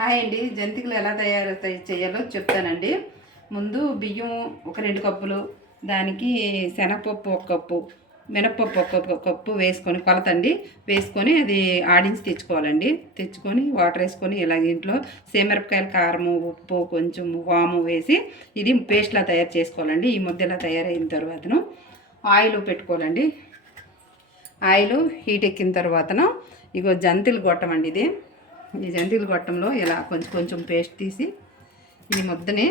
Hi అండి. జంతికలు ఎలా చేయాలో చెప్తానండి. ముందు బియ్యం ఒక 2 కప్పులు, దానికి శనగపప్పు 1 కప్పు, మినప్పప్పు 1 కప్పు వేసుకొని కొలతండి వేసుకొని అది ఆడించి తెచ్చుకోవాలండి. తెచ్చుకొని వాటర్ వేసుకొని ఇలాగ ఇంట్లో సేమిరపకాయల కారము, ఉప్పు, కొంచెం వాము వేసి ఇది పేస్ట్లా తయారు చేసుకోవాలండి. ఈ ముద్దలా తయారైన తర్వాతను ఆయిల్ పెట్టుకోవాలండి. ఆయిల్ హీట్ ఎక్కిన తర్వాతను ఇగో జంతికలు గొట్టమండి. ఇది ఈ జంతికల గొట్టంలో ఇలా కొంచెం కొంచెం పేస్ట్ తీసి ఈ ముద్దని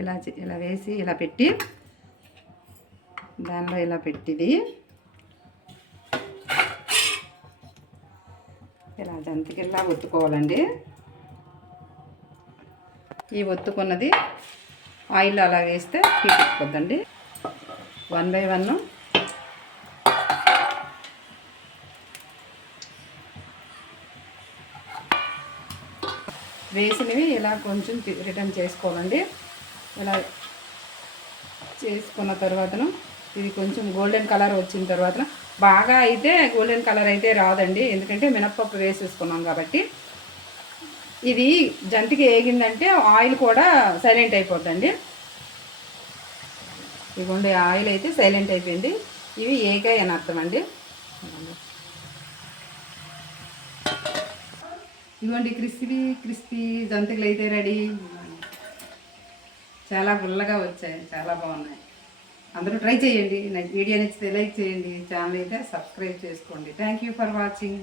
ఇలా వేసి ఇలా పెట్టి దానిలో ఇలా పెట్టిది ఇలా జంతికల్లా ఒత్తుకోవాలండి. ఈ ఒత్తుకున్నది ఆయిల్ అలా వేస్తే హీట్ ఎక్కుద్దండి. 1 by 1 వేసినవి ఇలా కొంచెం రిటర్న్ చేసుకోవాలండి. ఇలా చేసుకున్న తర్వాతను ఇది కొంచెం గోల్డెన్ కలర్ వచ్చిన తర్వాత, బాగా అయితే గోల్డెన్ కలర్ అయితే రాదండి, ఎందుకంటే మినప్పప్పు వేసేసుకున్నాం కాబట్టి. ఇది జంతికి ఏగిందంటే ఆయిల్ కూడా సైలెంట్ అయిపోద్దండి. ఇదిగోండి ఆయిల్ అయితే సైలెంట్ అయిపోయింది. ఇవి ఏగాయి అని అర్థం అండి. ఇదిగోండి క్రిస్పీ జంతికలు అయితే రెడీ. చాలా గుల్లగా వచ్చాయి, చాలా బాగున్నాయి. అందరూ ట్రై చేయండి. నాకు వీడియో నచ్చితే లైక్ చేయండి, ఛానల్ అయితే సబ్స్క్రైబ్ చేసుకోండి. Thank you for watching.